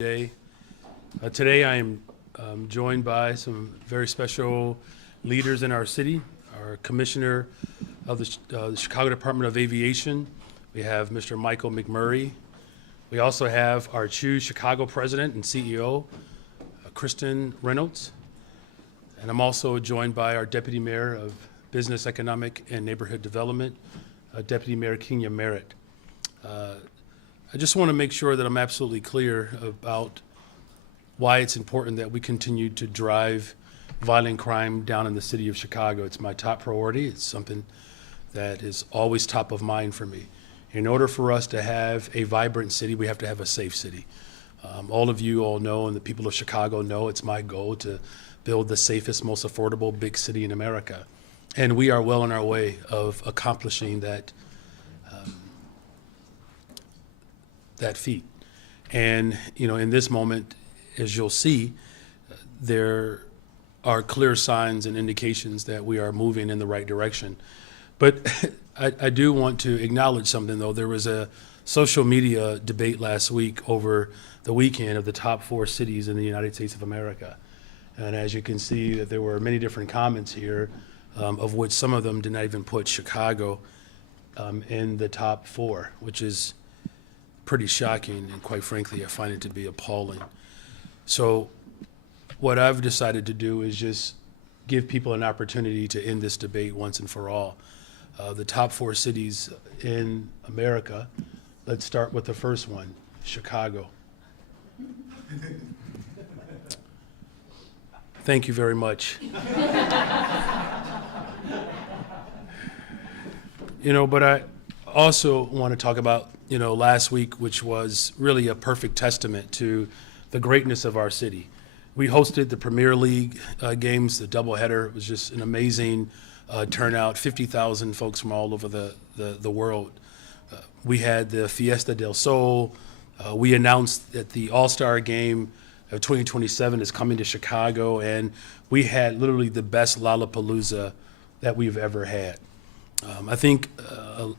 Today, today I am joined by some very special leaders in our city. Our Commissioner of the Chicago Department of Aviation, we have Mr. Michael McMurray. We also have our Choose Chicago President and CEO, Kristen Reynolds. And I'm also joined by our Deputy Mayor of Business, Economic, and Neighborhood Development, Deputy Mayor Kenya Merritt. I just want to make sure that I'm absolutely clear about why it's important that we continue to drive violent crime down in the city of Chicago. It's my top priority. It's something that is always top of mind for me. In order for us to have a vibrant city, we have to have a safe city. All of you all know, and the people of Chicago know, it's my goal to build the safest, most affordable big city in America. And we are well on our way of accomplishing that feat. And in this moment, as you'll see, there are clear signs and indications that we are moving in the right direction. But I do want to acknowledge something, though. There was a social media debate last week over the weekend of the top 4 cities in the United States of America. And as you can see, that there were many different comments here, of which some of them did not even put Chicago in the top 4, which is pretty shocking, and quite frankly, I find it to be appalling. So what I've decided to do is just give people an opportunity to end this debate once and for all. The top 4 cities in America, let's start with the first one, Chicago. Thank you very much. But I also want to talk about last week, which was really a perfect testament to the greatness of our city. We hosted the Premier League games, the doubleheader. It was just an amazing turnout, 50,000 folks from all over the world. We had the Fiesta del Sol. We announced that the All-Star Game of 2027 is coming to Chicago, and we had literally the best Lollapalooza that we've ever had. I think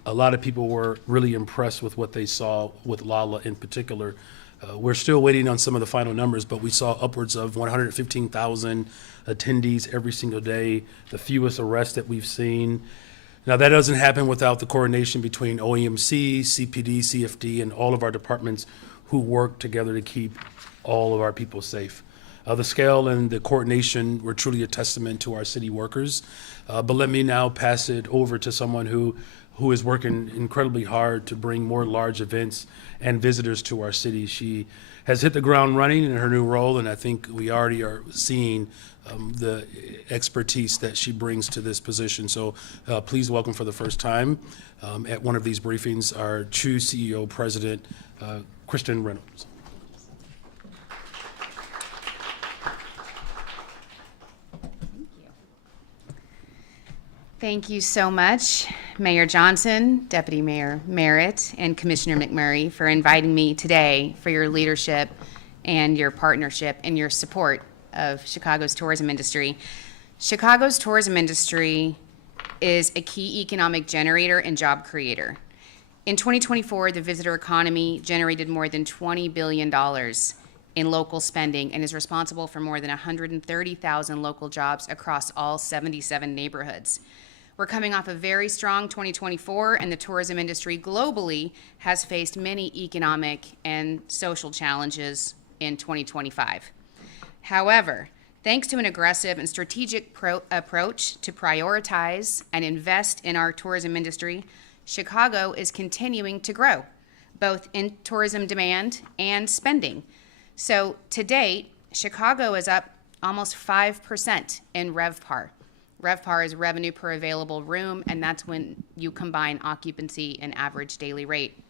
a lot of people were really impressed with what they saw with Lolla in particular. We're still waiting on some of the final numbers, but we saw upwards of 115,000 attendees every single day, the fewest arrests that we've seen. Now, that doesn't happen without the coordination between OEMC, CPD, CFD, and all of our departments who work together to keep all of our people safe. The scale and the coordination were truly a testament to our city workers. But let me now pass it over to someone who is working incredibly hard to bring more large events and visitors to our city. She has hit the ground running in her new role, and I think we already are seeing the expertise that she brings to this position. So please welcome for the first time at one of these briefings our Choose CEO President, Kristen Reynolds. Thank you so much, Mayor Johnson, Deputy Mayor Merritt, and Commissioner McMurray for inviting me today for your leadership and your partnership and your support of Chicago's tourism industry. Chicago's tourism industry is a key economic generator and job creator. In 2024, the visitor economy generated more than $20 billion in local spending and is responsible for more than 130,000 local jobs across all 77 neighborhoods. We're coming off a very strong 2024, and the tourism industry globally has faced many economic and social challenges in 2025. However, thanks to an aggressive and strategic approach to prioritize and invest in our tourism industry, Chicago is continuing to grow, both in tourism demand and spending. So to date, Chicago is up almost 5% in RevPAR. RevPAR is revenue per available room, and that's when you combine occupancy and average daily rate.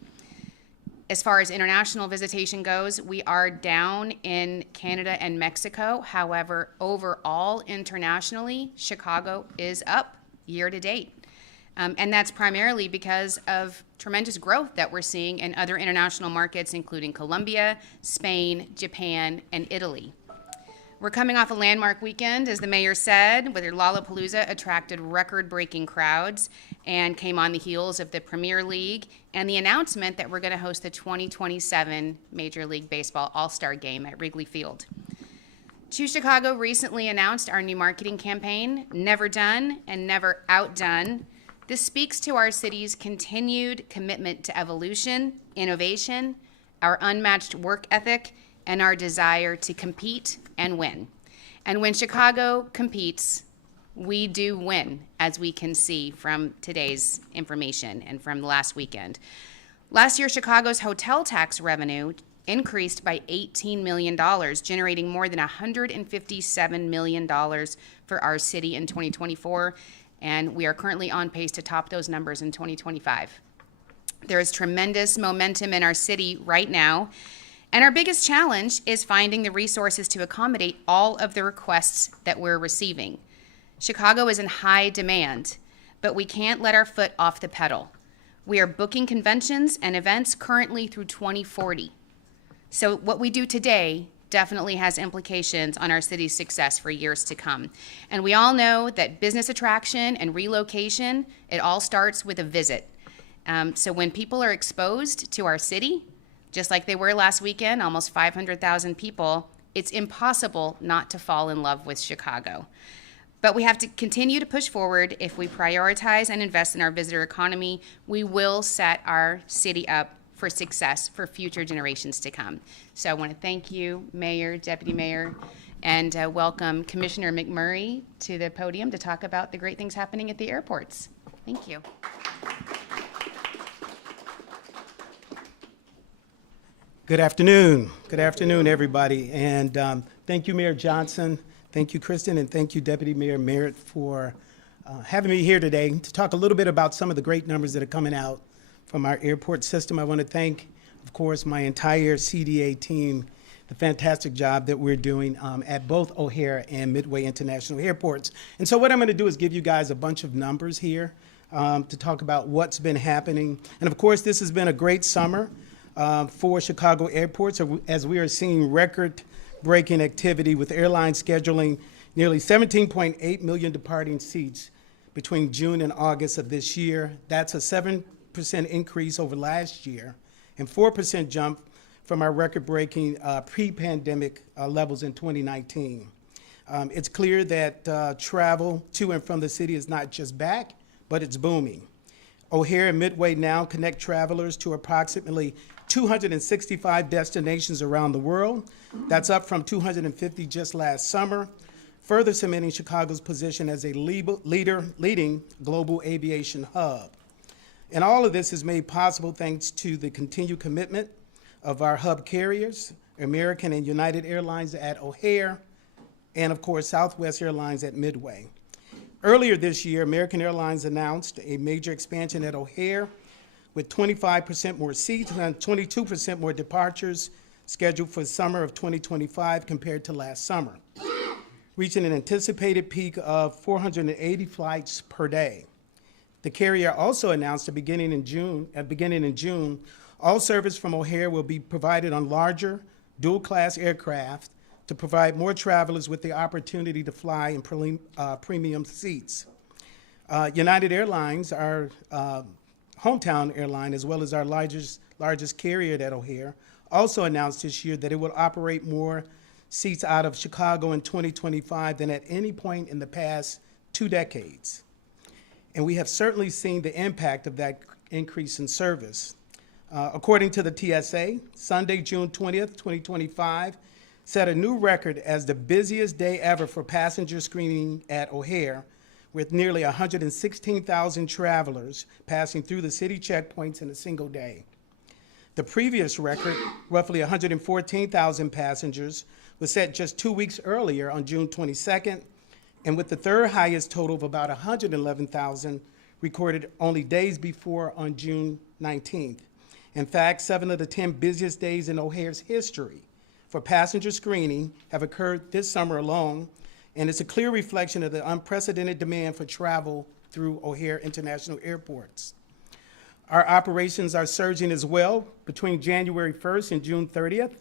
As far as international visitation goes, we are down in Canada and Mexico. However, overall, internationally, Chicago is up year to date. And that's primarily because of tremendous growth that we're seeing in other international markets, including Colombia, Spain, Japan, and Italy. We're coming off a landmark weekend, as the mayor said, where Lollapalooza attracted record-breaking crowds and came on the heels of the Premier League and the announcement that we're going to host the 2027 Major League Baseball All-Star Game at Wrigley Field. Choose Chicago recently announced our new marketing campaign, Never Done and Never Outdone. This speaks to our city's continued commitment to evolution, innovation, our unmatched work ethic, and our desire to compete and win. And when Chicago competes, we do win, as we can see from today's information and from last weekend. Last year, Chicago's hotel tax revenue increased by $18 million, generating more than $157 million for our city in 2024, and we are currently on pace to top those numbers in 2025. There is tremendous momentum in our city right now, and our biggest challenge is finding the resources to accommodate all of the requests that we're receiving. Chicago is in high demand, but we can't let our foot off the pedal. We are booking conventions and events currently through 2040. So what we do today definitely has implications on our city's success for years to come. And we all know that business attraction and relocation, it all starts with a visit. So when people are exposed to our city, just like they were last weekend, almost 500,000 people, it's impossible not to fall in love with Chicago. But we have to continue to push forward. If we prioritize and invest in our visitor economy, we will set our city up for success for future generations to come. So I want to thank you, Mayor, Deputy Mayor, and welcome Commissioner McMurray to the podium to talk about the great things happening at the airports. Thank you. Good afternoon. Good afternoon, everybody. And thank you, Mayor Johnson. Thank you, Kristen, and thank you, Deputy Mayor Merritt, for having me here today to talk a little bit about some of the great numbers that are coming out from our airport system. I want to thank, of course, my entire CDA team, the fantastic job that we're doing at both O'Hare and Midway International Airports. And so what I'm going to do is give you guys a bunch of numbers here to talk about what's been happening. And of course, this has been a great summer for Chicago airports, as we are seeing record-breaking activity with airlines scheduling nearly 17.8 million departing seats between June and August of this year. That's a 7% increase over last year and 4% jump from our record-breaking pre-pandemic levels in 2019. It's clear that travel to and from the city is not just back, but it's booming. O'Hare and Midway now connect travelers to approximately 265 destinations around the world. That's up from 250 just last summer, further cementing Chicago's position as a leading global aviation hub. And all of this is made possible thanks to the continued commitment of our hub carriers, American and United Airlines at O'Hare, and of course, Southwest Airlines at Midway. Earlier this year, American Airlines announced a major expansion at O'Hare with 25% more seats and 22% more departures scheduled for summer of 2025 compared to last summer, reaching an anticipated peak of 480 flights per day. The carrier also announced beginning in June, all service from O'Hare will be provided on larger dual-class aircraft to provide more travelers with the opportunity to fly in premium seats. United Airlines, our hometown airline, as well as our largest carrier at O'Hare, also announced this year that it will operate more seats out of Chicago in 2025 than at any point in the past 2 decades. And we have certainly seen the impact of that increase in service. According to the TSA, Sunday, June 20th, 2025, set a new record as the busiest day ever for passenger screening at O'Hare, with nearly 116,000 travelers passing through the city checkpoints in a single day. The previous record, roughly 114,000 passengers, was set just 2 weeks earlier on June 22nd, and with the third highest total of about 111,000 recorded only days before on June 19th. In fact, 7 of the 10 busiest days in O'Hare's history for passenger screening have occurred this summer alone, and it's a clear reflection of the unprecedented demand for travel through O'Hare International Airports. Our operations are surging as well. Between January 1st and June 30th,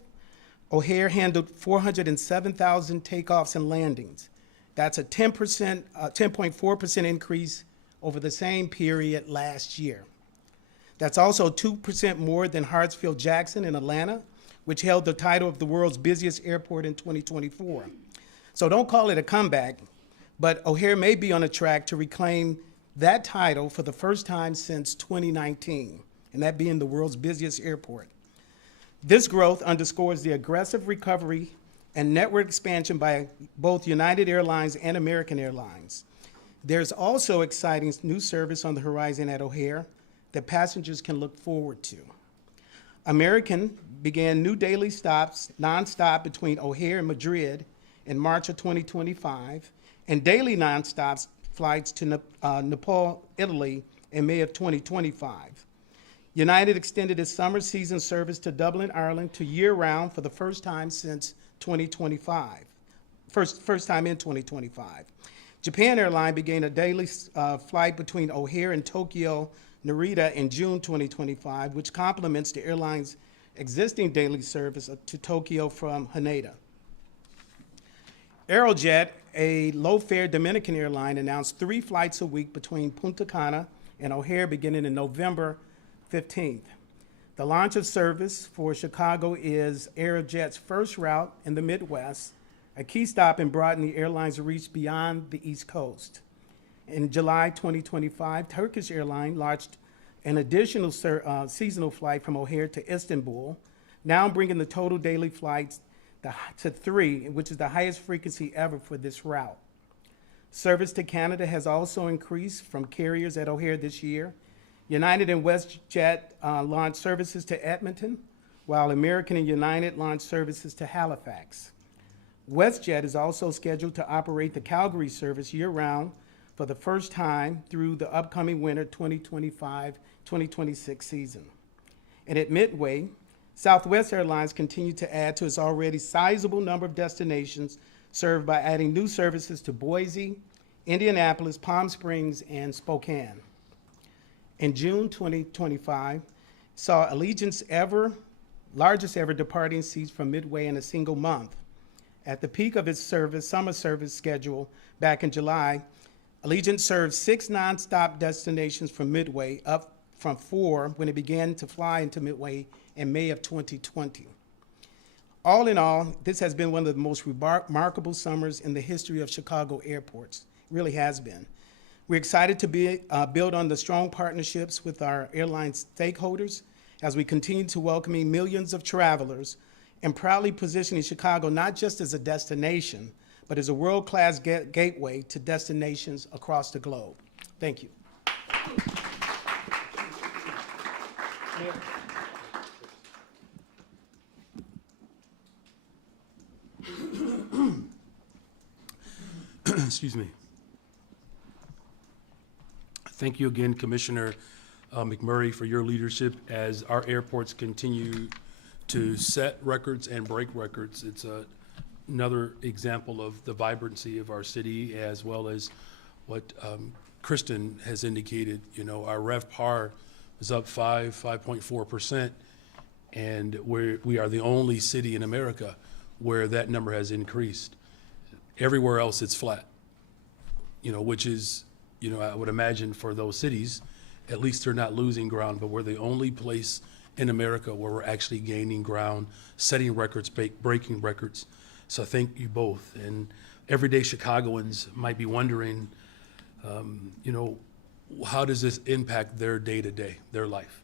O'Hare handled 407,000 takeoffs and landings. That's a 10.4% increase over the same period last year. That's also 2% more than Hartsfield-Jackson in Atlanta, which held the title of the world's busiest airport in 2024. So don't call it a comeback, but O'Hare may be on a track to reclaim that title for the first time since 2019, and that being the world's busiest airport. This growth underscores the aggressive recovery and network expansion by both United Airlines and American Airlines. There's also exciting new service on the horizon at O'Hare that passengers can look forward to. American began new daily stops nonstop between O'Hare and Madrid in March of 2025, and daily nonstop flights to Nepal, Italy in May of 2025. United extended its summer season service to Dublin, Ireland to year-round for the first time since 2025. First time in 2025. Japan Airlines began a daily flight between O'Hare and Tokyo Narita in June 2025, which complements the airline's existing daily service to Tokyo from Haneda. Aerojet, a low-fare Dominican airline, announced 3 flights a week between Punta Cana and O'Hare beginning in November 15th. The launch of service for Chicago is Aerojet's first route in the Midwest, a key stop in broadening the airline's reach beyond the East Coast. In July 2025, Turkish Airlines launched an additional seasonal flight from O'Hare to Istanbul, now bringing the total daily flights to 3, which is the highest frequency ever for this route. Service to Canada has also increased from carriers at O'Hare this year. United and WestJet launched services to Edmonton, while American and United launched services to Halifax. WestJet is also scheduled to operate the Calgary service year-round for the first time through the upcoming winter 2025-2026 season. And at Midway, Southwest Airlines continued to add to its already sizable number of destinations served by adding new services to Boise, Indianapolis, Palm Springs, and Spokane. In June 2025, saw Allegiant's largest ever departing seats from Midway in a single month. At the peak of its summer service schedule back in July, Allegiant served 6 nonstop destinations from Midway, up from 4 when it began to fly into Midway in May of 2020. All in all, this has been one of the most remarkable summers in the history of Chicago airports. It really has been. We're excited to build on the strong partnerships with our airline stakeholders as we continue to welcome millions of travelers and proudly positioning Chicago not just as a destination, but as a world-class gateway to destinations across the globe. Thank you. Excuse me. Thank you again, Commissioner McMurray, for your leadership as our airports continue to set records and break records. It's another example of the vibrancy of our city, as well as what Kristen has indicated. You know, our RevPAR is up 5.4%, and we are the only city in America where that number has increased. Everywhere else, it's flat, you know, which is, you know, I would imagine for those cities, at least they're not losing ground, but we're the only place in America where we're actually gaining ground, setting records, breaking records. So thank you both. And everyday Chicagoans might be wondering, you know, how does this impact their day-to-day, their life?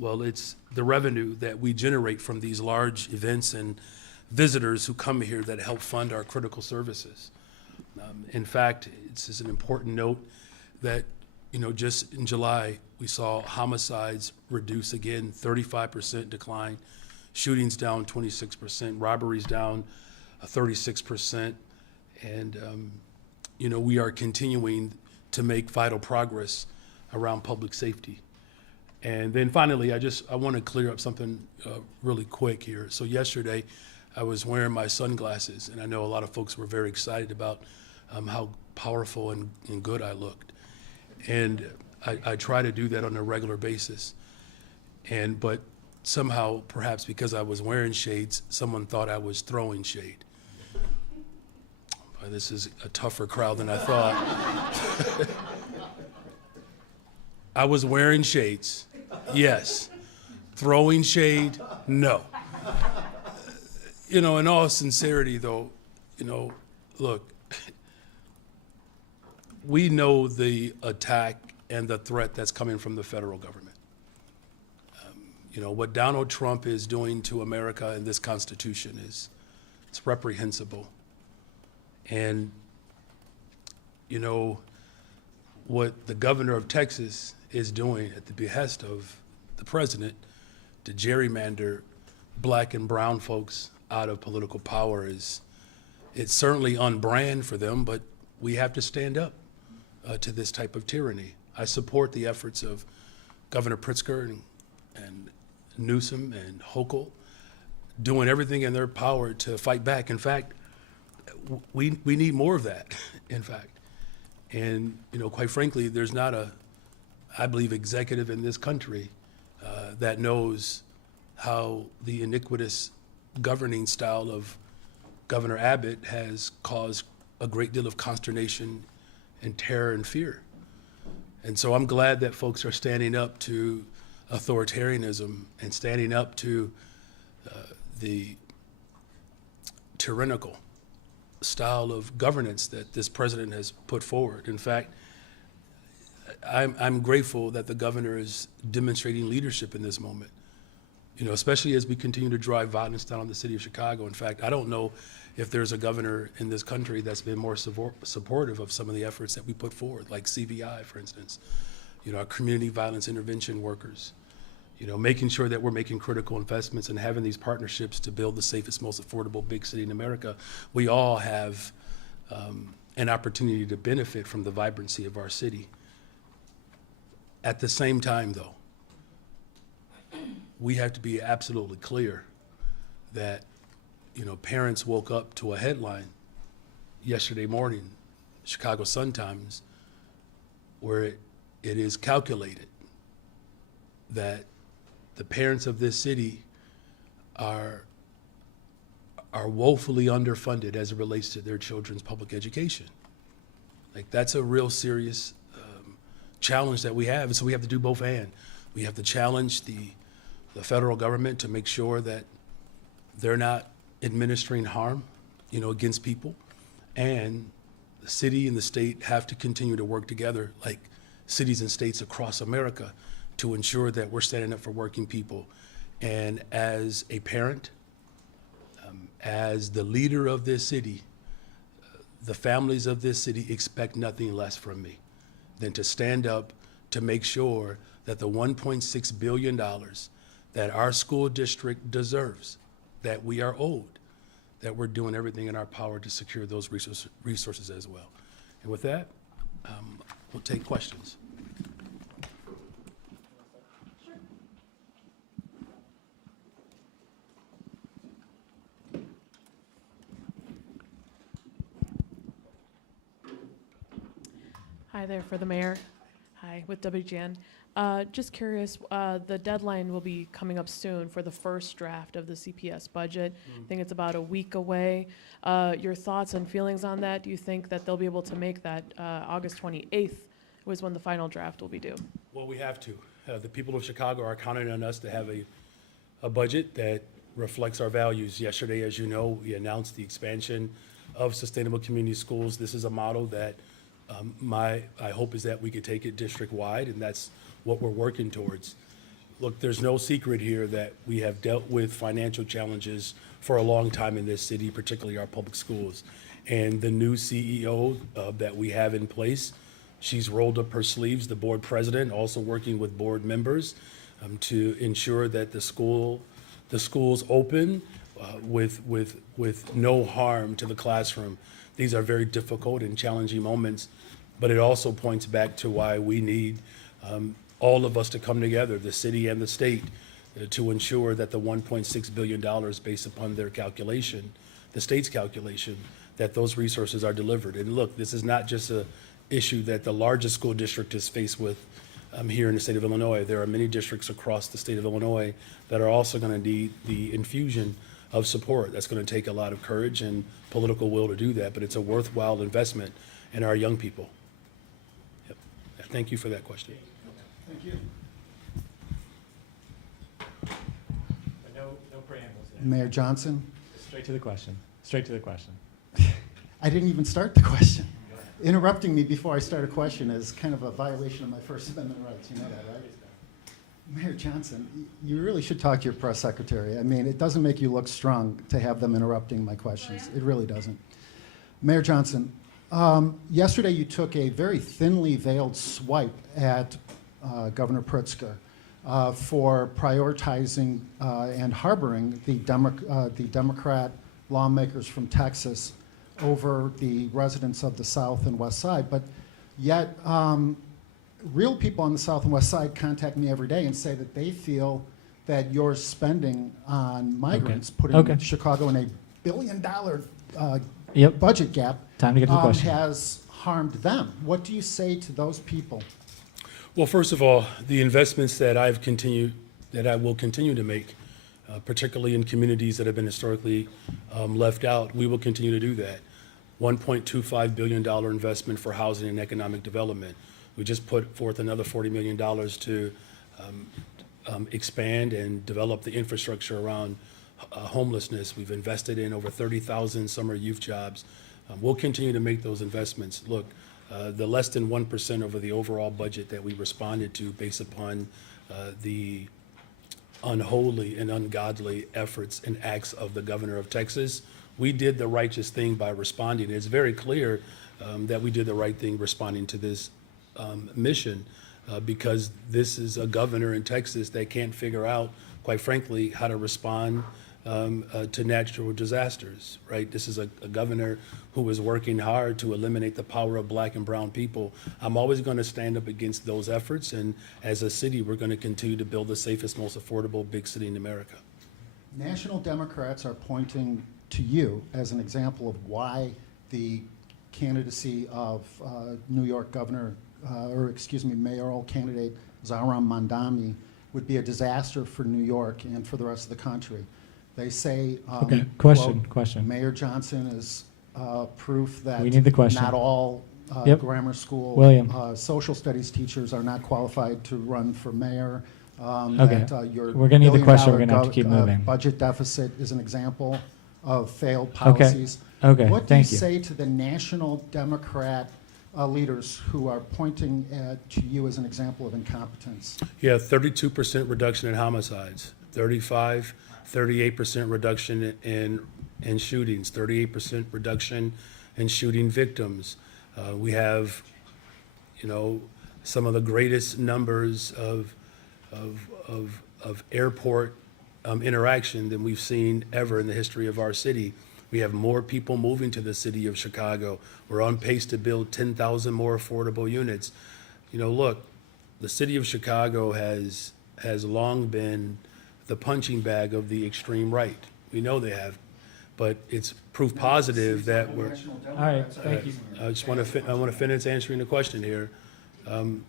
Well, it's the revenue that we generate from these large events and visitors who come here that help fund our critical services. In fact, it's just an important note that, you know, just in July, we saw homicides reduce again, 35% decline, shootings down 26%, robberies down 36%. And, you know, we are continuing to make vital progress around public safety. And then finally, I want to clear up something really quick here. So yesterday, I was wearing my sunglasses, and I know a lot of folks were very excited about how powerful and good I looked. And I try to do that on a regular basis. But somehow, perhaps because I was wearing shades, someone thought I was throwing shade. Boy, this is a tougher crowd than I thought. I was wearing shades, yes. Throwing shade, no. You know, in all sincerity, though, you know, look, we know the attack and the threat that's coming from the federal government. You know, what Donald Trump is doing to America and this Constitution it's reprehensible. And, you know, what the governor of Texas is doing at the behest of the president to gerrymander black and brown folks out of political power it's certainly on brand for them, but we have to stand up to this type of tyranny. I support the efforts of Governor Pritzker and Newsom and Hochul doing everything in their power to fight back. In fact, we need more of that, in fact. And, you know, quite frankly, there's not I believe, executive in this country that knows how the iniquitous governing style of Governor Abbott has caused a great deal of consternation and terror and fear. And so I'm glad that folks are standing up to authoritarianism and standing up to the tyrannical style of governance that this president has put forward. In fact, I'm grateful that the governor is demonstrating leadership in this moment, you know, especially as we continue to drive violence down on the city of Chicago. In fact, I don't know if there's a governor in this country that's been more supportive of some of the efforts that we put forward, like CVI, for instance, you know, our community violence intervention workers, you know, making sure that we're making critical investments and having these partnerships to build the safest, most affordable big city in America. We all have an opportunity to benefit from the vibrancy of our city. At the same time, though, we have to be absolutely clear that, you know, parents woke up to a headline yesterday morning, Chicago Sun-Times, where it is calculated that the parents of this city are woefully underfunded as it relates to their children's public education. Like, that's a real serious challenge that we have, and so we have to do both and. We have to challenge the federal government to make sure that they're not administering harm, you know, against people, and the city and the state have to continue to work together, like cities and states across America, to ensure that we're standing up for working people. And as a parent, as the leader of this city, the families of this city expect nothing less from me than to stand up to make sure that the $1.6 billion that our school district deserves, that we are owed, that we're doing everything in our power to secure those resources as well. And with that, we'll take questions. Hi there, for the mayor. Hi, with WGN. Just curious, the deadline will be coming up soon for the first draft of the CPS budget. I think it's about a week away. Your thoughts and feelings on that? Do you think that they'll be able to make that August 28th was when the final draft will be due? Well, we have to. The people of Chicago are counting on us to have a budget that reflects our values. Yesterday, as you know, we announced the expansion of sustainable community schools. This is a model that I hope is that we could take it district-wide, and that's what we're working towards. Look, there's no secret here that we have dealt with financial challenges for a long time in this city, particularly our public schools. And the new CEO that we have in place, she's rolled up her sleeves, the board president, also working with board members to ensure that the schools open with no harm to the classroom. These are very difficult and challenging moments, but it also points back to why we need all of us to come together, the city and the state, to ensure that the $1.6 billion based upon their calculation, the state's calculation, that those resources are delivered. And look, this is not just an issue that the largest school district is faced with here in the state of Illinois. There are many districts across the state of Illinois that are also going to need the infusion of support. That's going to take a lot of courage and political will to do that, but it's a worthwhile investment in our young people. Yep. Thank you for that question. Thank you. No preambles there. Mayor Johnson, Straight to the question. Straight to the question. I didn't even start the question. Interrupting me before I start a question is kind of a violation of my First Amendment rights. You know that, right? Mayor Johnson, you really should talk to your press secretary. I mean, it doesn't make you look strong to have them interrupting my questions. It really doesn't. Mayor Johnson, yesterday you took a very thinly veiled swipe at Governor Pritzker for prioritizing and harboring the Democrat lawmakers from Texas over the residents of the South and West Side. But yet, real people on the South and West Side contact me every day and say that they feel that your spending on migrants, putting Chicago in a $1 billion budget gap, Time to get to the question. has harmed them. What do you say to those people? Well, first of all, the investments that I will continue to make, particularly in communities that have been historically left out, we will continue to do that. $1.25 billion investment for housing and economic development. We just put forth another $40 million to expand and develop the infrastructure around homelessness. We've invested in over 30,000 summer youth jobs. We'll continue to make those investments. Look, the less than 1% over the overall budget that we responded to based upon the unholy and ungodly efforts and acts of the governor of Texas, we did the righteous thing by responding. It's very clear that we did the right thing responding to this mission because this is a governor in Texas that can't figure out, quite frankly, how to respond to natural disasters, right? This is a governor who is working hard to eliminate the power of black and brown people. I'm always going to stand up against those efforts, and as a city, we're going to continue to build the safest, most affordable big city in America. National Democrats are pointing to you as an example of why the candidacy of New York Governor, mayoral candidate Zohran Mamdani would be a disaster for New York and for the rest of the country. They say, Question. Mayor Johnson is proof that We need the question. not all Yep. grammar school William. social studies teachers are not qualified to run for mayor. Okay. That your We're gonna need the question. We're $1 gonna have to keep moving. budget deficit is an example of failed policies. Okay, What do you thank you. say to the national Democrat leaders who are pointing to you as an example of incompetence? Yeah, 32% reduction in homicides, 38% reduction in shootings, 38% reduction in shooting victims. We have, some of the greatest numbers of airport interaction than we've seen ever in the history of our city. We have more people moving to the city of Chicago. We're on pace to build 10,000 more affordable units. Look, the city of Chicago has long been the punching bag of the extreme right. We know they have, but it's proof positive that we're. All right, thank you. I want to finish answering the question here.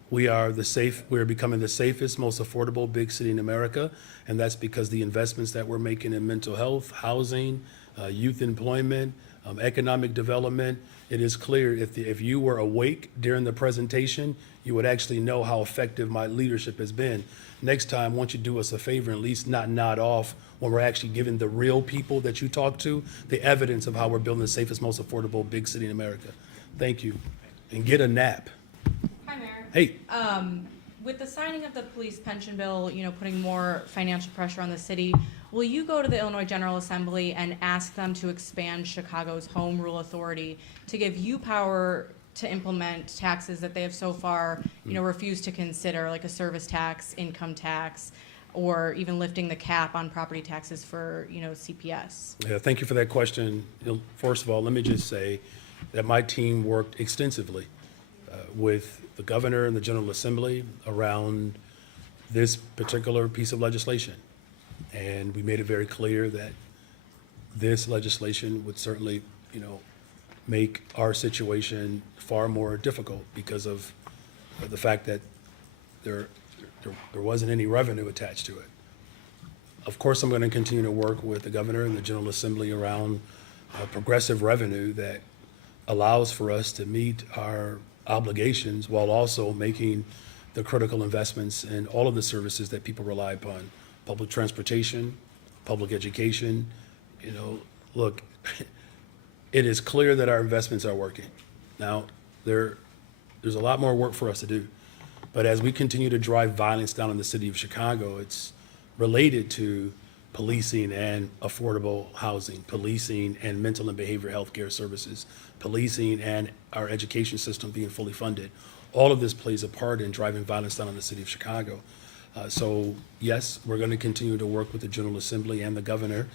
We are becoming the safest, most affordable big city in America, and that's because the investments that we're making in mental health, housing, youth employment, economic development. It is clear if you were awake during the presentation, you would actually know how effective my leadership has been. Next time, won't you do us a favor and at least not nod off when we're actually giving the real people that you talk to the evidence of how we're building the safest, most affordable big city in America. Thank you. And get a nap. Hi, Mayor. Hey. With the signing of the police pension bill, putting more financial pressure on the city, will you go to the Illinois General Assembly and ask them to expand Chicago's home rule authority to give you power to implement taxes that they have so far, refused to consider, like a service tax, income tax, or even lifting the cap on property taxes for, CPS? Yeah, thank you for that question. First of all, let me just say that my team worked extensively with the governor and the General Assembly around this particular piece of legislation. And we made it very clear that this legislation would certainly, make our situation far more difficult because of the fact that there wasn't any revenue attached to it. Of course, I'm going to continue to work with the governor and the General Assembly around progressive revenue that allows for us to meet our obligations while also making the critical investments in all of the services that people rely upon: public transportation, public education. You know, look, it is clear that our investments are working. Now, there's a lot more work for us to do. But as we continue to drive violence down in the city of Chicago, it's related to policing and affordable housing, policing and mental and behavioral health care services, policing and our education system being fully funded. All of this plays a part in driving violence down in the city of Chicago. So yes, we're going to continue to work with the General Assembly and the governor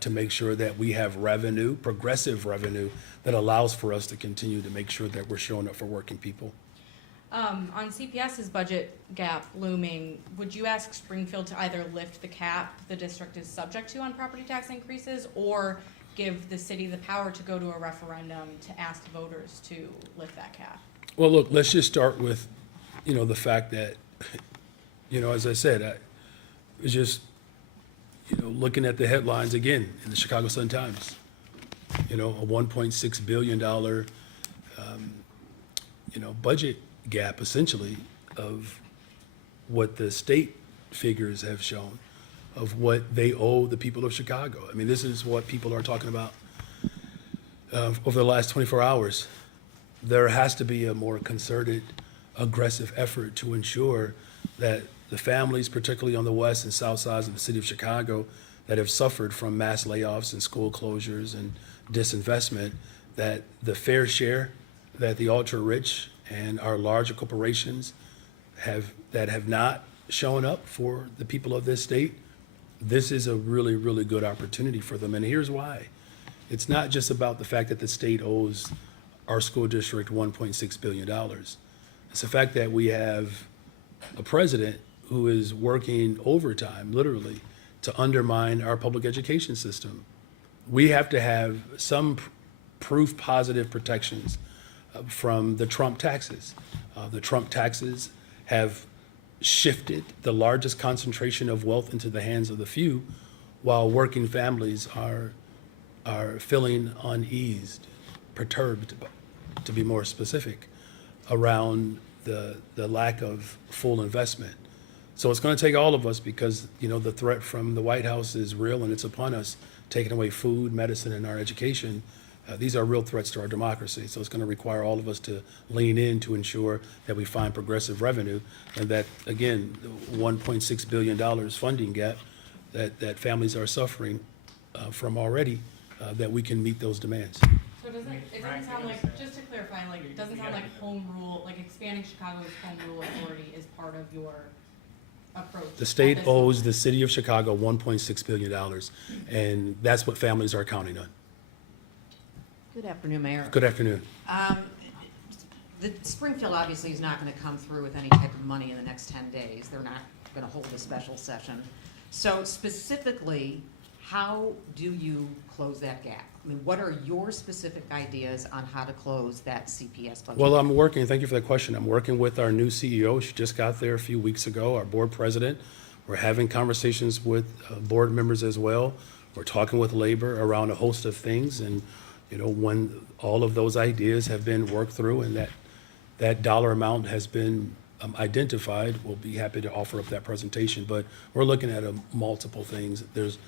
to make sure that we have revenue, progressive revenue, that allows for us to continue to make sure that we're showing up for working people. On CPS's budget gap looming, would you ask Springfield to either lift the cap the district is subject to on property tax increases, or give the city the power to go to a referendum to ask voters to lift that cap? Well, look, let's just start with, the fact that, as I said, I was just, looking at the headlines again in the Chicago Sun-Times. A $1.6 billion, budget gap, essentially, of what the state figures have shown of what they owe the people of Chicago. I mean, this is what people are talking about over the last 24 hours. There has to be a more concerted, aggressive effort to ensure that the families, particularly on the west and south sides of the city of Chicago, that have suffered from mass layoffs and school closures and disinvestment, that the fair share that the ultra-rich and our larger corporations have not shown up for the people of this state, this is a really, really good opportunity for them. And here's why. It's not just about the fact that the state owes our school district $1.6 billion. It's the fact that we have a president who is working overtime, literally, to undermine our public education system. We have to have some proof positive protections from the Trump taxes. The Trump taxes have shifted the largest concentration of wealth into the hands of the few, while working families are feeling uneased, perturbed, to be more specific, around the lack of full investment. So it's going to take all of us, because the threat from the White House is real and it's upon us, taking away food, medicine, and our education. These are real threats to our democracy. So it's going to require all of us to lean in to ensure that we find progressive revenue, and that, again, the $1.6 billion funding gap that families are suffering from already, that we can meet those demands. So it doesn't sound like, just to clarify, it doesn't sound like home rule, expanding Chicago's home rule authority is part of your approach. The state owes the city of Chicago $1.6 billion, and that's what families are counting on. Good afternoon, Mayor. Good afternoon. The Springfield obviously is not going to come through with any type of money in the next 10 days. They're not going to hold a special session. So specifically, how do you close that gap? I mean, what are your specific ideas on how to close that CPS budget? Well, thank you for that question. I'm working with our new CEO. She just got there a few weeks ago, our board president. We're having conversations with board members as well. We're talking with labor around a host of things. And, when all of those ideas have been worked through and that dollar amount has been identified, we'll be happy to offer up that presentation. But we're looking at multiple things. There's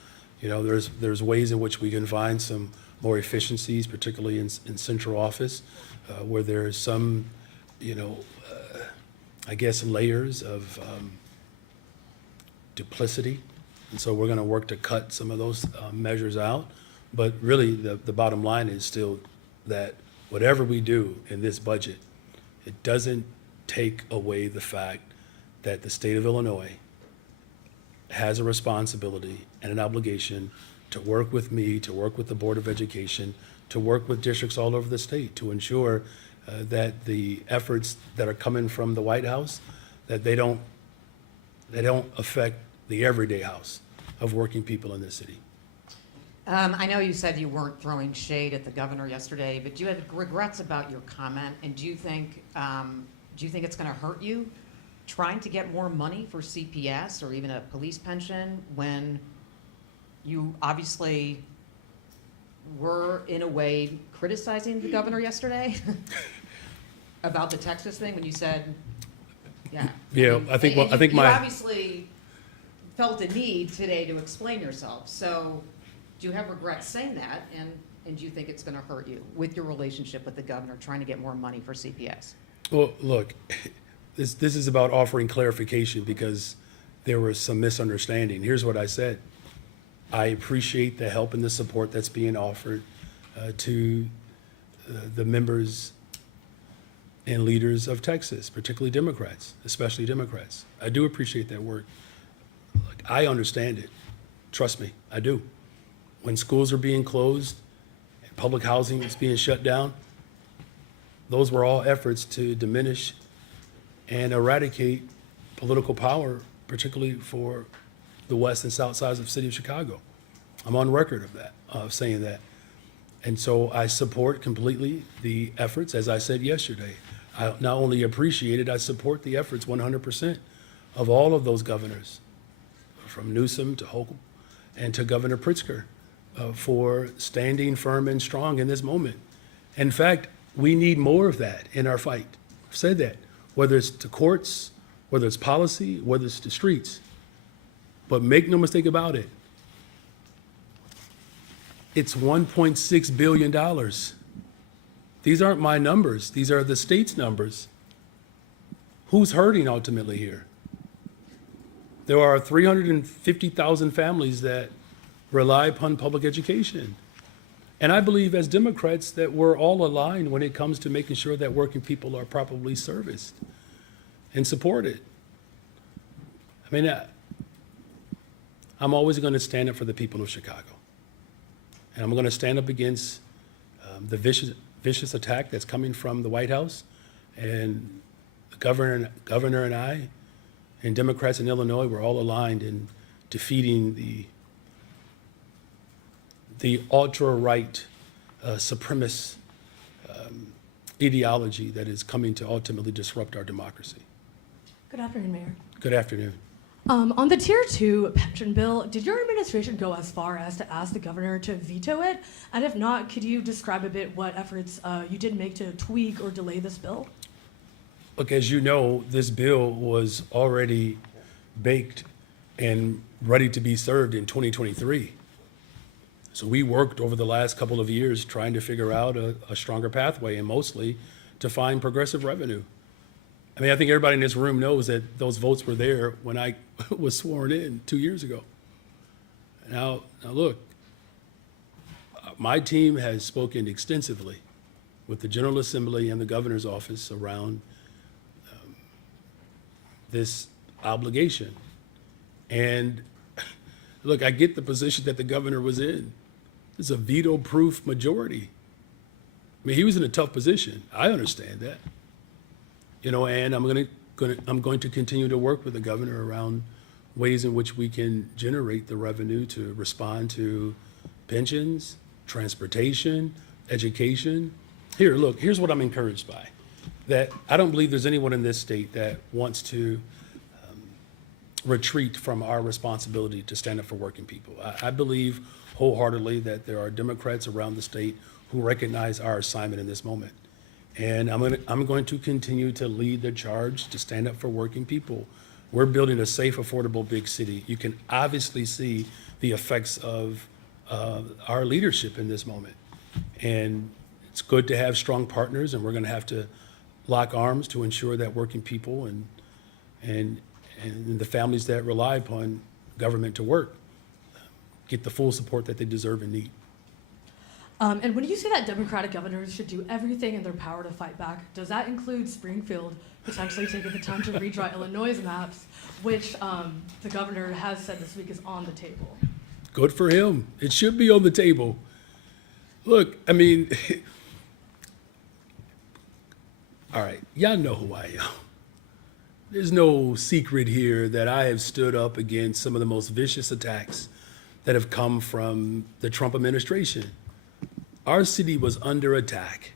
ways in which we can find some more efficiencies, particularly in central office, where there's some, layers of duplicity. And so we're going to work to cut some of those measures out. But really, the bottom line is still that whatever we do in this budget, it doesn't take away the fact that the state of Illinois has a responsibility and an obligation to work with me, to work with the Board of Education, to work with districts all over the state to ensure that the efforts that are coming from the White House, that they don't affect the everyday house of working people in this city. I know you said you weren't throwing shade at the governor yesterday, but do you have regrets about your comment? And do you think it's going to hurt you trying to get more money for CPS or even a police pension when you obviously were, in a way, criticizing the governor yesterday about the Texas thing when you said, yeah. Yeah, I think, well, I think You my, obviously felt a need today to explain yourself. So do you have regrets saying that? And do you think it's going to hurt you with your relationship with the governor, trying to get more money for CPS? well, look, this is about offering clarification because there was some misunderstanding. Here's what I said. I appreciate the help and the support that's being offered to the members and leaders of Texas, particularly Democrats, especially Democrats. I do appreciate that work. Look, I understand it. Trust me, I do. When schools are being closed and public housing is being shut down, those were all efforts to diminish and eradicate political power, particularly for the west and south sides of the city of Chicago. I'm on record of that, of saying that. And so I support completely the efforts, as I said yesterday. I not only appreciate it, I support the efforts 100% of all of those governors, from Newsom to Hochul and to Governor Pritzker, for standing firm and strong in this moment. In fact, we need more of that in our fight. I've said that, whether it's to courts, whether it's policy, whether it's to streets. But make no mistake about it, it's $1.6 billion. These aren't my numbers. These are the state's numbers. Who's hurting ultimately here? There are 350,000 families that rely upon public education. And I believe as Democrats that we're all aligned when it comes to making sure that working people are properly serviced and supported. I mean, I'm always going to stand up for the people of Chicago. And I'm going to stand up against the vicious attack that's coming from the White House. And the governor and I and Democrats in Illinois, we're all aligned in defeating the ultra-right supremacist ideology that is coming to ultimately disrupt our democracy. Good afternoon, Mayor. Good afternoon. On the Tier 2 pension bill, did your administration go as far as to ask the governor to veto it? And if not, could you describe a bit what efforts you did make to tweak or delay this bill? Look, as you know, this bill was already baked and ready to be served in 2023. So we worked over the last couple of years trying to figure out a stronger pathway and mostly to find progressive revenue. I mean, I think everybody in this room knows that those votes were there when I was sworn in 2 years ago. Now look, my team has spoken extensively with the General Assembly and the governor's office around this obligation. And look, I get the position that the governor was in. It's a veto-proof majority. I mean, he was in a tough position. I understand that. You know, and I'm going to continue to work with the governor around ways in which we can generate the revenue to respond to pensions, transportation, education. Here, look, here's what I'm encouraged by. That I don't believe there's anyone in this state that wants to retreat from our responsibility to stand up for working people. I believe wholeheartedly that there are Democrats around the state who recognize our assignment in this moment. And I'm going to continue to lead the charge to stand up for working people. We're building a safe, affordable big city. You can obviously see the effects of our leadership in this moment. And it's good to have strong partners, and we're going to have to lock arms to ensure that working people and the families that rely upon government to work get the full support that they deserve and need. And when you say that Democratic governors should do everything in their power to fight back, does that include Springfield potentially taking the time to redraw Illinois' maps, which the governor has said this week is on the table? Good for him. It should be on the table. Look, I mean, all right, y'all know who I am. There's no secret here that I have stood up against some of the most vicious attacks that have come from the Trump administration. Our city was under attack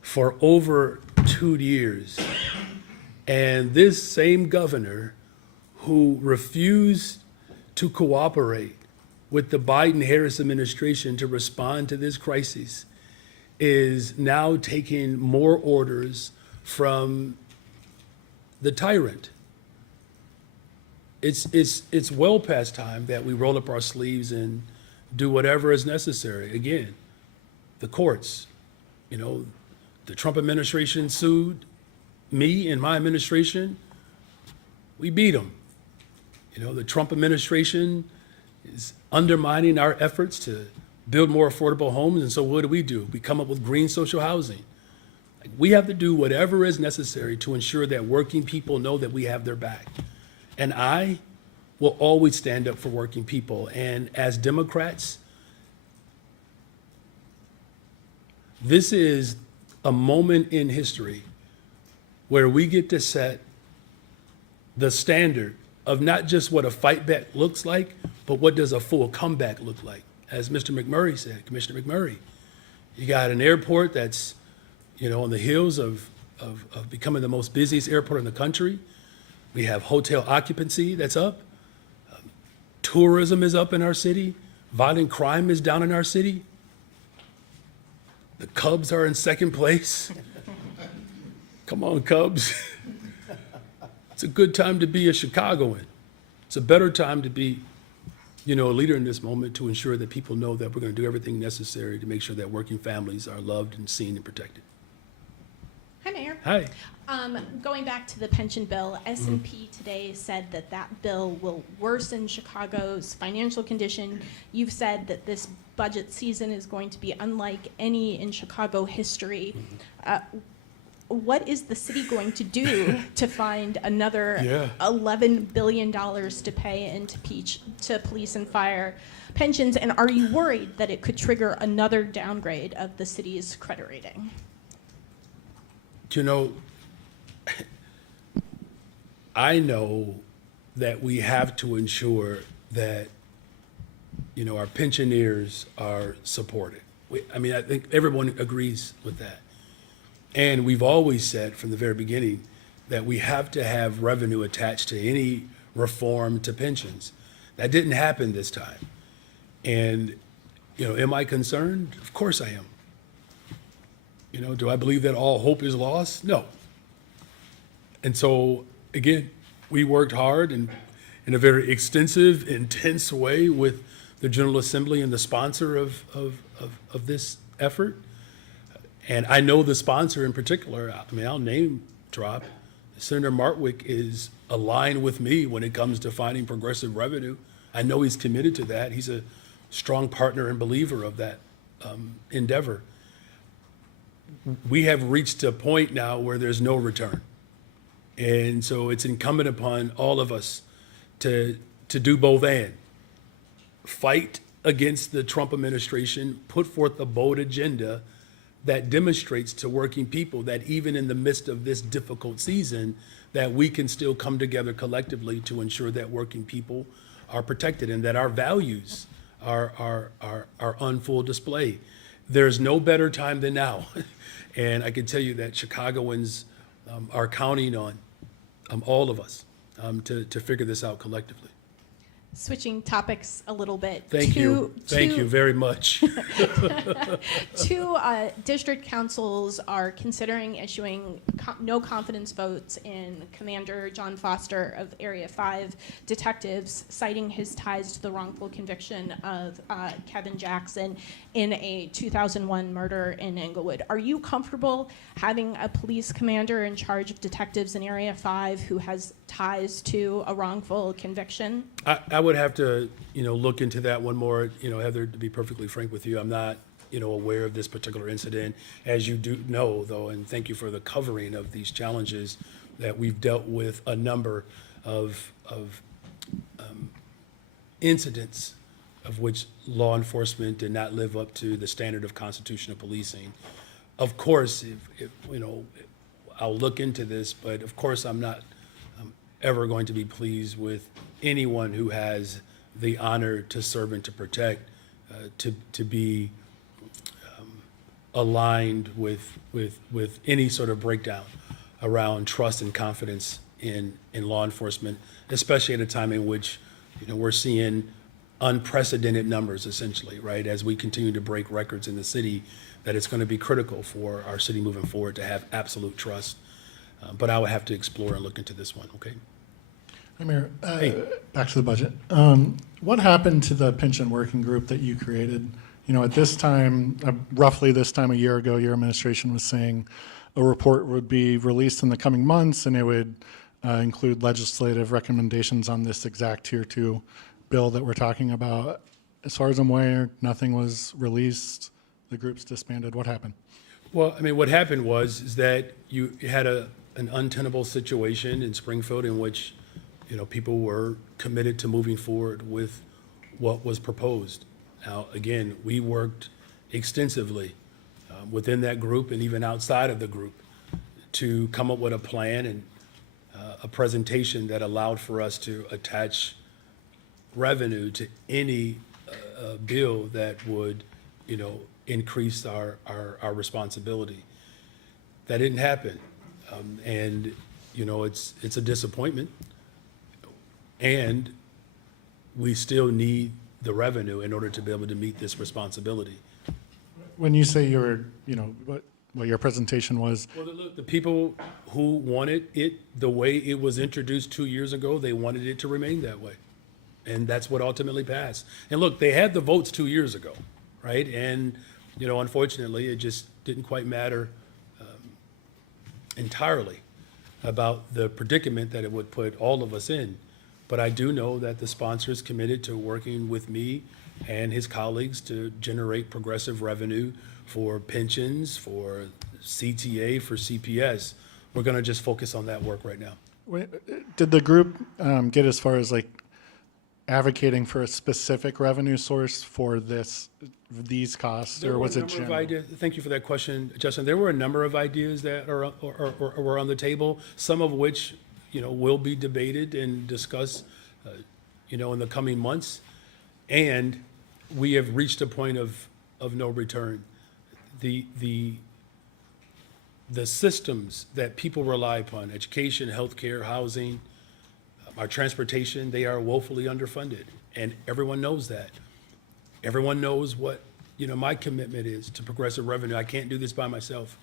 for over 2 years And this same governor who refused to cooperate with the Biden-Harris administration to respond to this crisis is now taking more orders from the tyrant. It's well past time that we roll up our sleeves and do whatever is necessary. Again, the courts, the Trump administration sued me and my administration. We beat them. The Trump administration is undermining our efforts to build more affordable homes. And so what do? We come up with green social housing. We have to do whatever is necessary to ensure that working people know that we have their back. And I will always stand up for working people. And as Democrats, this is a moment in history where we get to set the standard of not just what a fight back looks like, but what does a full comeback look like? As Mr. McMurray said, Commissioner McMurray, you got an airport that's, on the heels of becoming the most busiest airport in the country. We have hotel occupancy that's up. Tourism is up in our city. Violent crime is down in our city. The Cubs are in second place. Come on, Cubs. It's a good time to be a Chicagoan. It's a better time to be, a leader in this moment to ensure that people know that we're going to do everything necessary to make sure that working families are loved and seen and protected. Hi, Mayor. Hi. Going back to the pension bill, S&P today said that that bill will worsen Chicago's financial condition. You've said that this budget season is going to be unlike any in Chicago history. What is the city going to do to find another $11 billion to pay into police and fire pensions? And are you worried that it could trigger another downgrade of the city's credit rating? I know that we have to ensure that, our pensioners are supported. I think everyone agrees with that. And we've always said from the very beginning that we have to have revenue attached to any reform to pensions. That didn't happen this time. And, am I concerned? Of course I am. Do I believe that all hope is lost? No. And so, again, we worked hard and in a very extensive, intense way with the General Assembly and the sponsor of this effort. And I know the sponsor in particular, I'll name drop. Senator Martwick is aligned with me when it comes to finding progressive revenue. I know he's committed to that. He's a strong partner and believer of that endeavor. We have reached a point now where there's no return. And so it's incumbent upon all of us to do both and. Fight against the Trump administration, put forth a bold agenda that demonstrates to working people that even in the midst of this difficult season, that we can still come together collectively to ensure that working people are protected and that our values are on full display. There's no better time than now. And I can tell you that Chicagoans are counting on all of us to figure this out collectively. Switching topics a little bit. Thank you very much. Two district councils are considering issuing no confidence votes in Commander John Foster of Area 5 detectives, citing his ties to the wrongful conviction of Kevin Jackson in a 2001 murder in Englewood. Are you comfortable having a police commander in charge of detectives in Area 5 who has ties to a wrongful conviction? I would have to, look into that one more, Heather, to be perfectly frank with you. I'm not, aware of this particular incident. As you do know, though, and thank you for the covering of these challenges, that we've dealt with a number of incidents of which law enforcement did not live up to the standard of constitutional policing. Of course, if I'll look into this, but of course I'm not ever going to be pleased with anyone who has the honor to serve and to protect, to be aligned with any sort of breakdown. around trust and confidence in law enforcement, especially at a time in which, we're seeing unprecedented numbers, essentially, right? As we continue to break records in the city, that it's going to be critical for our city moving forward to have absolute trust. But I would have to explore and look into this one, okay? Hi, Mayor. Hey. Back to the budget. What happened to the pension working group that you created? At this time, roughly this time a year ago, your administration was saying a report would be released in the coming months, and it would include legislative recommendations on this exact Tier 2 bill that we're talking about. As far as I'm aware, nothing was released. The group's disbanded. What happened? Well, what happened is that you had an untenable situation in Springfield in which, people were committed to moving forward with what was proposed. Now, again, we worked extensively within that group and even outside of the group to come up with a plan and a presentation that allowed for us to attach revenue to any bill that would, increase our responsibility. That didn't happen. And, it's a disappointment. And we still need the revenue in order to be able to meet this responsibility. When you say what your presentation was, Well, look, the people who wanted it the way it was introduced 2 years ago, they wanted it to remain that way. And that's what ultimately passed. And look, they had the votes 2 years ago, right? And, unfortunately, it just didn't quite matter entirely about the predicament that it would put all of us in. But I do know that the sponsor is committed to working with me and his colleagues to generate progressive revenue for pensions, for CTA, for CPS. We're going to just focus on that work right now. did the group get as far as advocating for a specific revenue source for these costs, There or were was a it number of general? ideas. Thank you for that question, Justin. There were a number of ideas that were on the table, some of which, will be debated and discussed, in the coming months. And we have reached a point of no return. The systems that people rely upon, education, healthcare, housing, our transportation, they are woefully underfunded. And everyone knows that. Everyone knows what, my commitment is to progressive revenue. I can't do this by myself.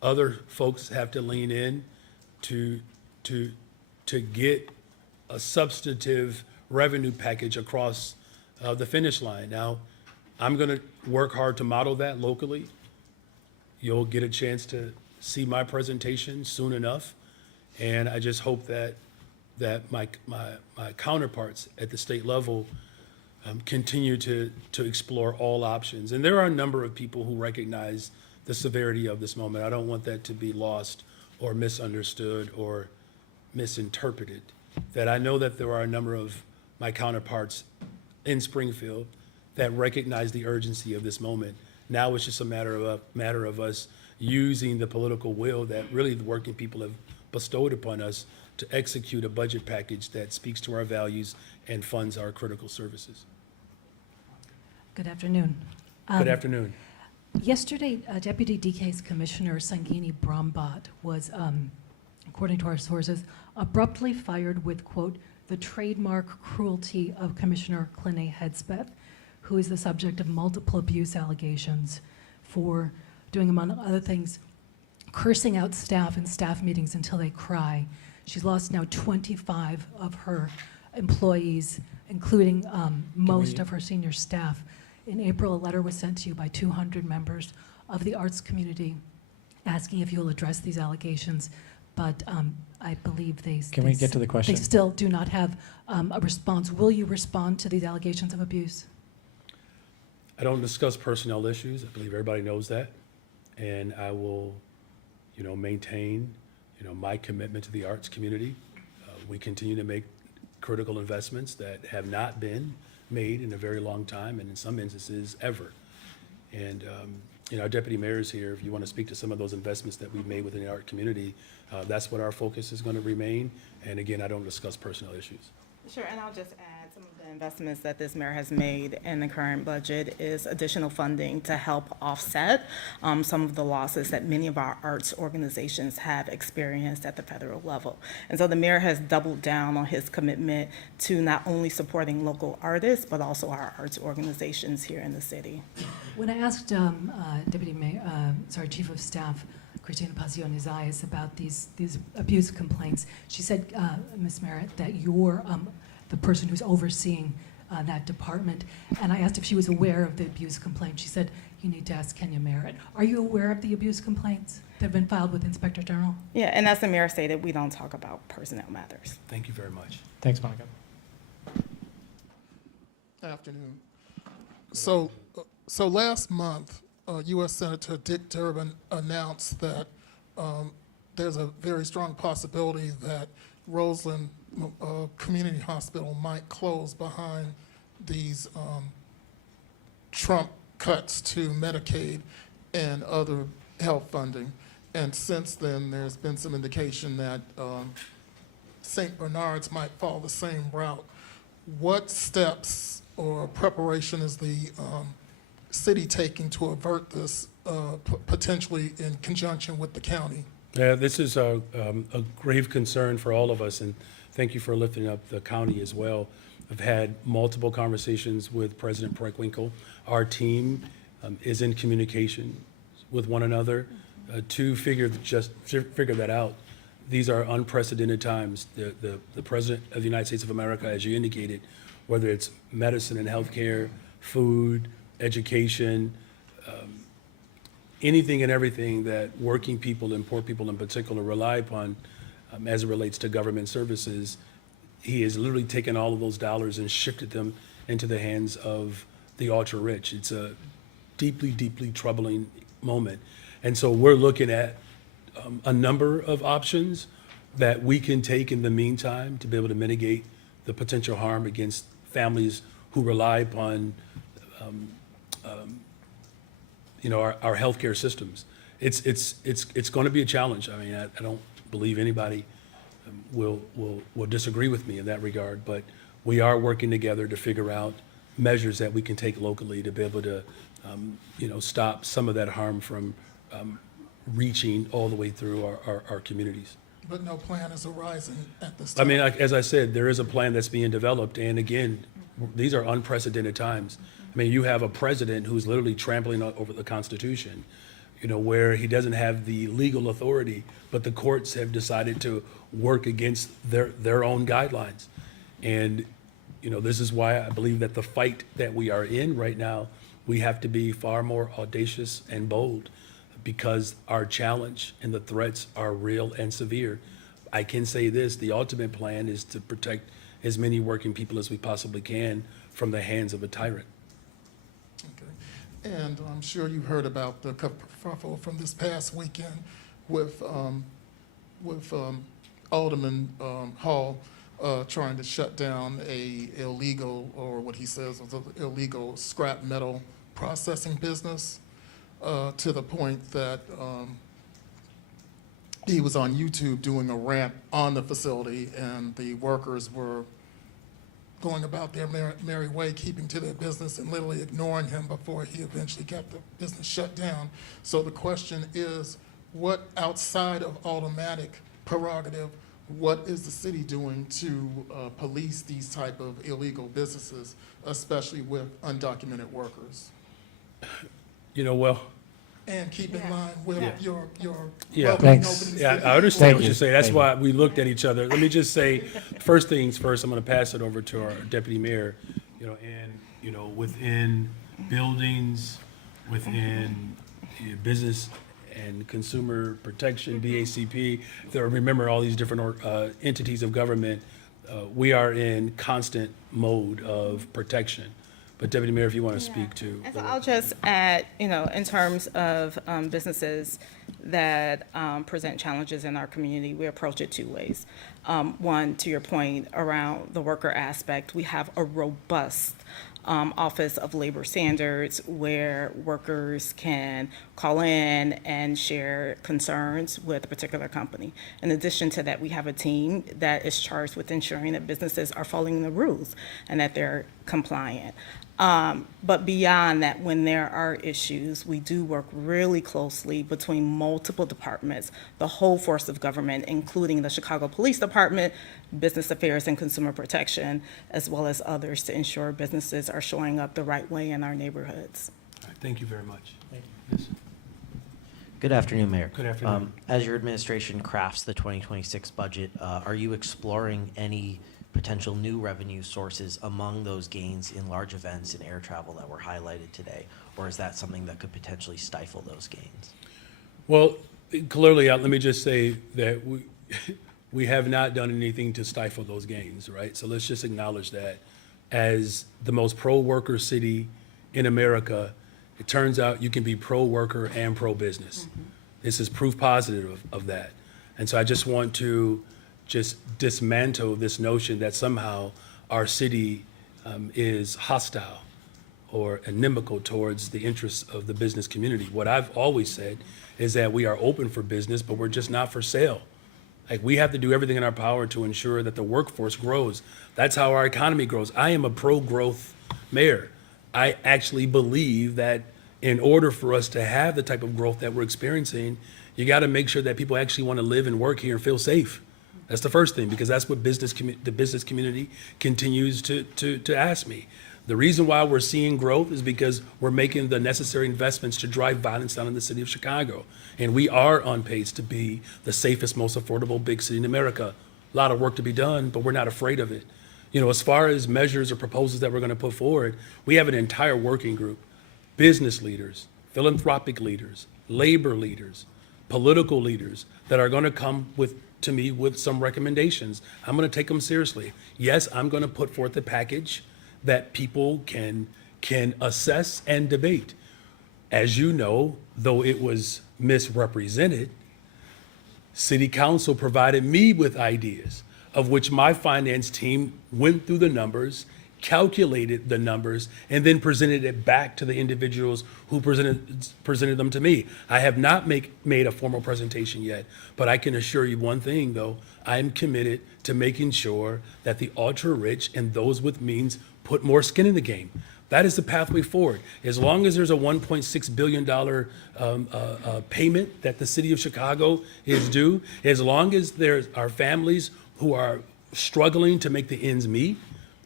Other folks have to lean in to get a substantive revenue package across the finish line. Now, I'm going to work hard to model that locally. You'll get a chance to see my presentation soon enough. And I just hope that my counterparts at the state level continue to explore all options. And there are a number of people who recognize the severity of this moment. I don't want that to be lost or misunderstood or misinterpreted. That I know that there are a number of my counterparts in Springfield that recognize the urgency of this moment. Now it's just a matter of us using the political will that really the working people have bestowed upon us to execute a budget package that speaks to our values and funds our critical services. Good afternoon. Good afternoon. Yesterday, Deputy DK's Commissioner Sangini Brombat was, according to our sources, abruptly fired with, quote, the trademark cruelty of Commissioner Clinay Hedspeth, who is the subject of multiple abuse allegations for doing, among other things, cursing out staff in staff meetings until they cry. She's lost now 25 of her employees, including most of her senior staff. In April, a letter was sent to you by 200 members of the arts community asking if you'll address these allegations, but I believe Can we get to the question? they still do not have a response. Will you respond to these allegations of abuse? I don't discuss personnel issues. I believe everybody knows that. And I will, maintain, my commitment to the arts community. We continue to make critical investments that have not been made in a very long time, and in some instances, ever. And, our deputy mayor is here. If you want to speak to some of those investments that we've made within the art community, that's what our focus is going to remain. And again, I don't discuss personnel issues. Sure, and I'll just add, Some of the investments that this mayor has made in the current budget is additional funding to help offset some of the losses that many of our arts organizations have experienced at the federal level. And so the mayor has doubled down on his commitment to not only supporting local artists, but also our arts organizations here in the city. When I asked Chief of Staff Christina Pacione-Zayas about these abuse complaints, she said, Ms. Merritt, that you're the person who's overseeing that department. And I asked if she was aware of the abuse complaint. She said, you need to ask Kenya Merritt. Are you aware of the abuse complaints that have been filed with Inspector General? Yeah, and as the mayor stated, we don't talk about personnel matters. Thank you very much. Thanks, Monica. Afternoon. So last month, U.S. Senator Dick Durbin announced that there's a very strong possibility that Roseland Community Hospital might close behind these Trump cuts to Medicaid and other health funding. And since then, there's been some indication that St. Bernard's might follow the same route. What steps or preparation is the city taking to avert this potentially in conjunction with the county? Yeah, this is a grave concern for all of us, and thank you for lifting up the county as well. I've had multiple conversations with President Preckwinkle. Our team is in communication with one another to figure that out. These are unprecedented times. The President of the United States of America, as you indicated, whether it's medicine and healthcare, food, education, anything and everything that working people and poor people in particular rely upon as it relates to government services, he has literally taken all of those dollars and shifted them into the hands of the ultra-rich. It's a deeply, deeply troubling moment. And so we're looking at a number of options that we can take in the meantime to be able to mitigate the potential harm against families who rely upon our healthcare systems. It's going to be a challenge. I mean, I don't believe anybody will disagree with me in that regard, but we are working together to figure out measures that we can take locally to be able to stop some of that harm from reaching all the way through our communities. But no plan is arising at this time. I mean, as I said, there is a plan that's being developed, and again, these are unprecedented times. I mean, you have a president who's literally trampling over the Constitution, where he doesn't have the legal authority, but the courts have decided to work against their own guidelines. And, this is why I believe that the fight that we are in right now, we have to be far more audacious and bold, because our challenge and the threats are real and severe. I can say this, the ultimate plan is to protect as many working people as we possibly can from the hands of a tyrant. Okay. And I'm sure you've heard about the kerfuffle from this past weekend with Alderman Hall trying to shut down a illegal, or what he says was an illegal scrap metal processing business, to the point that he was on YouTube doing a rant on the facility, and the workers were going about their merry way, keeping to their business and literally ignoring him before he eventually got the business shut down. So the question is, what outside of automatic prerogative, what is the city doing to police these type of illegal businesses, especially with undocumented workers? Well, and keep in line with your yeah, welcoming Thanks. opening yeah, statement. I understand Thank what you. you're saying. That's Thank why we looked at each other. Let me just say, first things first, I'm going to pass it over to our deputy mayor. And within buildings, within business and consumer protection, BACP, remember all these different entities of government, we are in constant mode of protection. But Deputy Mayor, if you want to speak to. And so I'll just add, in terms of businesses that present challenges in our community, we approach it two ways. One, to your point around the worker aspect, we have a robust Office of Labor Standards, where workers can call in and share concerns with a particular company. In addition to that, we have a team that is charged with ensuring that businesses are following the rules and that they're compliant. But beyond that, when there are issues, we do work really closely between multiple departments, the whole force of government, including the Chicago Police Department, Business Affairs and Consumer Protection, as well as others, to ensure businesses are showing up the right way in our neighborhoods. All right, thank you very much. Thank you. Yes. Good afternoon, Mayor. Good afternoon. As your administration crafts the 2026 budget, are you exploring any potential new revenue sources among those gains in large events and air travel that were highlighted today? Or is that something that could potentially stifle those gains? Well, clearly, let me just say that we have not done anything to stifle those gains, right? So let's just acknowledge that. As the most pro-worker city in America, it turns out you can be pro-worker and pro-business. This is proof positive of that. And so I just want to just dismantle this notion that somehow our city is hostile or inimical towards the interests of the business community. What I've always said is that we are open for business, but we're just not for sale. Like, we have to do everything in our power to ensure that the workforce grows. That's how our economy grows. I am a pro-growth mayor. I actually believe that in order for us to have the type of growth that we're experiencing, you got to make sure that people actually want to live and work here and feel safe. That's the first thing, because that's what the business community continues to ask me. The reason why we're seeing growth is because we're making the necessary investments to drive violence down in the city of Chicago. And we are on pace to be the safest, most affordable big city in America. A lot of work to be done, but we're not afraid of it. You know, as far as measures or proposals that we're going to put forward, we have an entire working group, business leaders, philanthropic leaders, labor leaders, political leaders, that are going to come to me with some recommendations. I'm going to take them seriously. Yes, I'm going to put forth a package that people can assess and debate. As you know, though it was misrepresented, City Council provided me with ideas, of which my finance team went through the numbers, calculated the numbers, and then presented it back to the individuals who presented them to me. I have not made a formal presentation yet, but I can assure you one thing, though. I am committed to making sure that the ultra-rich and those with means put more skin in the game. That is the pathway forward. As long as there's a $1.6 billion payment that the city of Chicago is due, as long as there are families who are struggling to make the ends meet,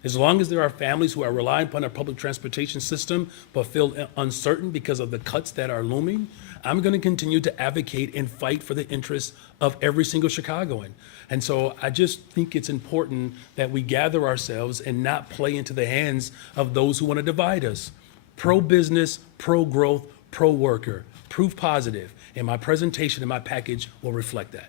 as long as there are families who are relying upon a public transportation system but feel uncertain because of the cuts that are looming, I'm going to continue to advocate and fight for the interests of every single Chicagoan. And so I just think it's important that we gather ourselves and not play into the hands of those who want to divide us. Pro-business, pro-growth, pro-worker, proof positive, and my presentation and my package will reflect that.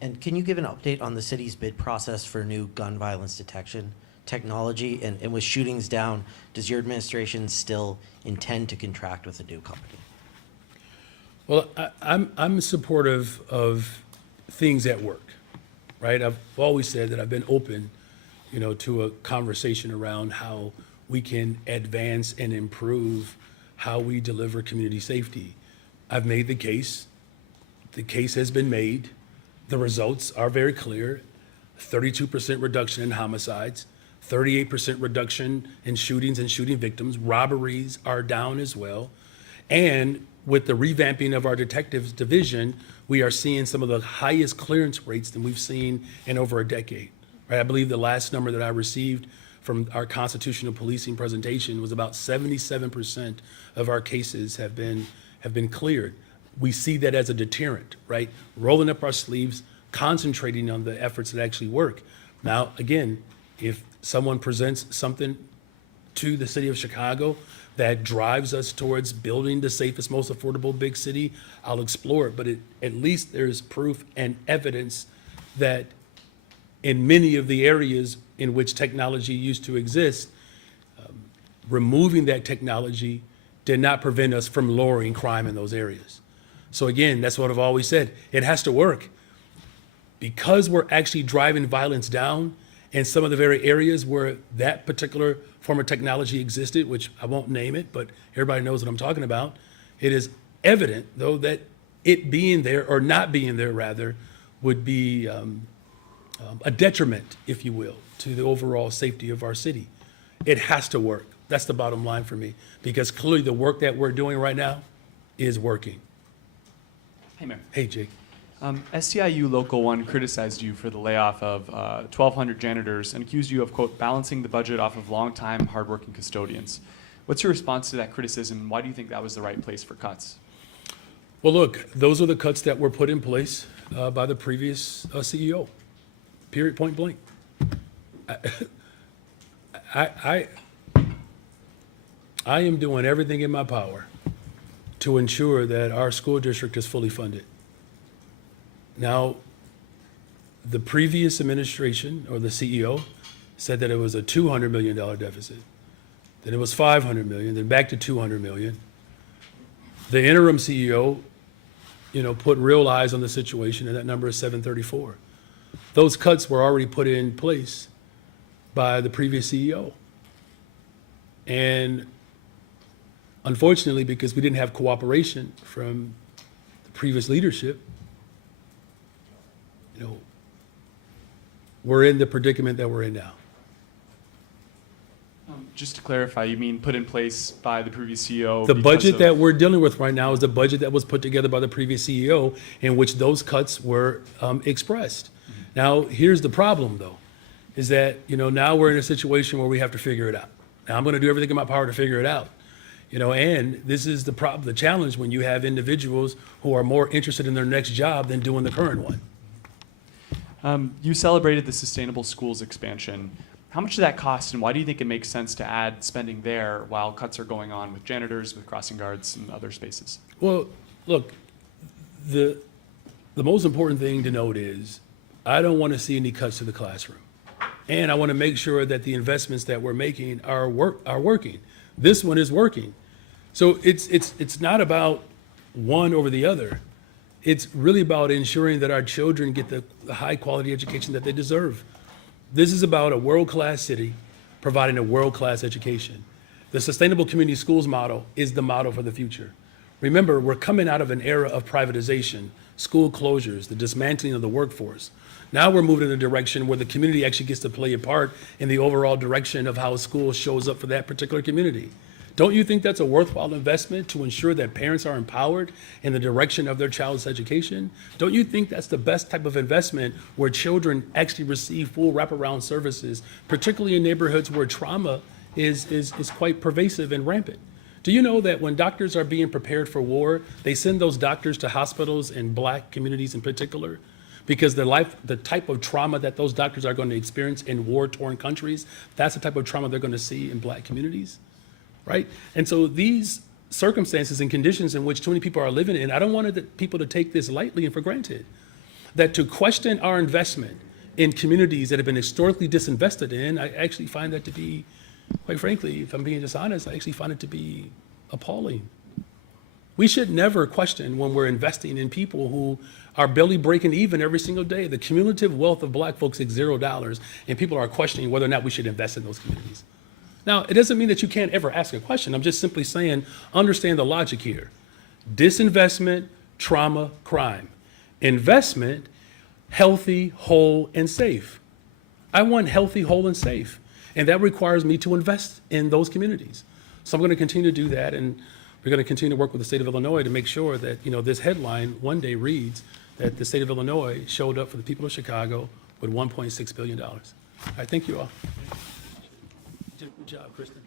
And can you give an update on the city's bid process for new gun violence detection technology? And with shootings down, does your administration still intend to contract with a new company? Well, I'm supportive of things at work, right? I've always said that I've been open, to a conversation around how we can advance and improve how we deliver community safety. I've made the case. The case has been made. The results are very clear. 32% reduction in homicides, 38% reduction in shootings and shooting victims. Robberies are down as well. And with the revamping of our detectives division, we are seeing some of the highest clearance rates than we've seen in over a decade. Right? I believe the last number that I received from our constitutional policing presentation was about 77% of our cases have been cleared. We see that as a deterrent, right? Rolling up our sleeves, concentrating on the efforts that actually work. Now, again, if someone presents something to the city of Chicago that drives us towards building the safest, most affordable big city, I'll explore it. But at least there's proof and evidence that in many of the areas in which technology used to exist, removing that technology did not prevent us from lowering crime in those areas. So again, that's what I've always said. It has to work. Because we're actually driving violence down in some of the very areas where that particular form of technology existed, which I won't name it, but everybody knows what I'm talking about. It is evident, though, that it being there, or not being there rather, would be a detriment, if you will, to the overall safety of our city. It has to work. That's the bottom line for me, because clearly the work that we're doing right now is working. Hey, Mayor. Hey, Jake. SCIU Local 1 criticized you for the layoff of 1,200 janitors and accused you of, quote, balancing the budget off of longtime, hardworking custodians. What's your response to that criticism, and why do you think that was the right place for cuts? Well, look, those are the cuts that were put in place by the previous CEO, period, point blank. I am doing everything in my power to ensure that our school district is fully funded. Now, the previous administration, or the CEO, said that it was a $200 million deficit, then it was $500 million, then back to $200 million. The interim CEO, put real eyes on the situation, and that number is 734. Those cuts were already put in place by the previous CEO. And unfortunately, because we didn't have cooperation from the previous leadership, we're in the predicament that we're in now. Just to clarify, you mean put in place by the previous CEO? The because budget of- that we're dealing with right now is the budget that was put together by the previous CEO, in which those cuts were expressed. Now, here's the problem, though, is that, now we're in a situation where we have to figure it out. Now, I'm going to do everything in my power to figure it out. And this is the problem, the challenge when you have individuals who are more interested in their next job than doing the current one. You celebrated the sustainable schools expansion. How much did that cost, and why do you think it makes sense to add spending there while cuts are going on with janitors, with crossing guards, and other spaces? Well, look, the most important thing to note is I don't want to see any cuts to the classroom. And I want to make sure that the investments that we're making are working. This one is working. So it's not about one over the other. It's really about ensuring that our children get the high quality education that they deserve. This is about a world-class city providing a world-class education. The sustainable community schools model is the model for the future. Remember, we're coming out of an era of privatization, school closures, the dismantling of the workforce. Now we're moving in a direction where the community actually gets to play a part in the overall direction of how a school shows up for that particular community. Don't you think that's a worthwhile investment to ensure that parents are empowered in the direction of their child's education? Don't you think that's the best type of investment where children actually receive full wraparound services, particularly in neighborhoods where trauma is quite pervasive and rampant? Do you know that when doctors are being prepared for war, they send those doctors to hospitals in Black communities in particular? Because the type of trauma that those doctors are going to experience in war-torn countries, that's the type of trauma they're going to see in Black communities, right? And so these circumstances and conditions in which too many people are living in, I don't want people to take this lightly and for granted. That to question our investment in communities that have been historically disinvested in, I actually find that to be, quite frankly, if I'm being dishonest, I actually find it to be appalling. We should never question when we're investing in people who are barely breaking even every single day. The cumulative wealth of Black folks is $0, and people are questioning whether or not we should invest in those communities. Now, it doesn't mean that you can't ever ask a question. I'm just simply saying, understand the logic here. Disinvestment, trauma, crime. Investment, healthy, whole, and safe. I want healthy, whole, and safe. And that requires me to invest in those communities. So I'm going to continue to do that, and we're going to continue to work with the state of Illinois to make sure that, this headline one day reads that the state of Illinois showed up for the people of Chicago with $1.6 billion. All right, thank you all. Good job, Kristen.